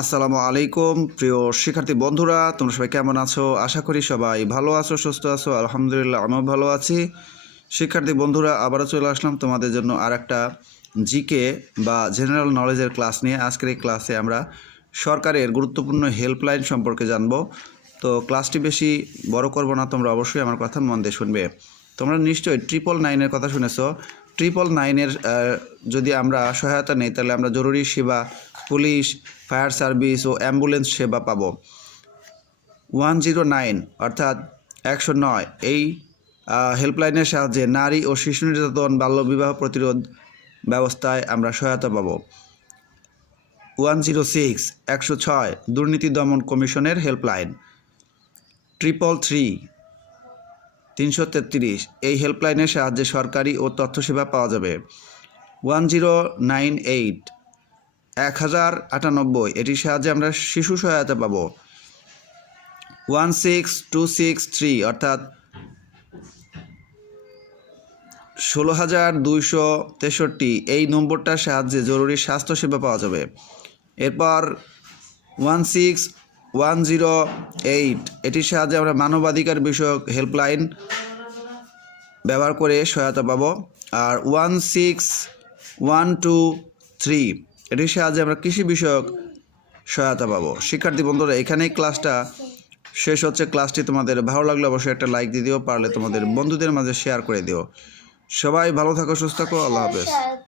আসসালামু আলাইকুম প্রিয় শিক্ষার্থী বন্ধুরা, তোমরা সবাই কেমন আছো? আশা করি সবাই ভালো আছো, সুস্থ আছো। আলহামদুলিল্লাহ, আমিও ভালো আছি। শিক্ষার্থী বন্ধুরা, আবারও চলে আসলাম তোমাদের জন্য আর একটা জিকে বা জেনারেল নলেজের ক্লাস নিয়ে। আজকের এই ক্লাসে আমরা সরকারের গুরুত্বপূর্ণ হেল্পলাইন সম্পর্কে জানবো। তো ক্লাসটি বেশি বড় করব না, তোমরা অবশ্যই আমার কথা মন দিয়ে শুনবে। তোমরা নিশ্চয়ই 999-এর কথা শুনেছো। 999-এর যদি আমরা সহায়তা নেই তাহলে আমরা জরুরি সেবা, পুলিশ, ফায়ার সার্ভিস ও অ্যাম্বুলেন্স সেবা পাবো। 109 অর্থাৎ 109 এই হেল্পলাইনের সাহায্যে নারী ও শিশু নির্যাতন, বাল্যবিবাহ প্রতিরোধ ব্যবস্থায় আমরা সহায়তা পাবো। 106 106 দুর্নীতি দমন কমিশনের হেল্পলাইন। 333 333 এই হেল্পলাইনের সাহায্যে সরকারি ও তথ্য সেবা পাওয়া যাবে। 1098 1098 এটির সাহায্যে আমরা শিশু সহায়তা পাবো। 16263 অর্থাৎ 16263 এই নম্বরটার সাহায্যে জরুরি স্বাস্থ্যসেবা পাওয়া যাবে। এরপর 16108 এটির সাহায্যে আমরা মানবাধিকার বিষয়ক হেল্পলাইন ব্যবহার করে সহায়তা পাবো। আর 16123 এটির সাহায্যে আমরা কৃষি বিষয়ক সহায়তা পাবো। শিক্ষার্থী বন্ধুরা, এখানেই ক্লাসটা শেষ হচ্ছে। ক্লাসটি তোমাদের ভালো লাগলে অবশ্যই একটা লাইক দিয়ে দিও, পারলে তোমাদের বন্ধুদের মাঝে শেয়ার করে দিও। সবাই ভালো থাকো, সুস্থ থাকো, আল্লাহ হাফেজ।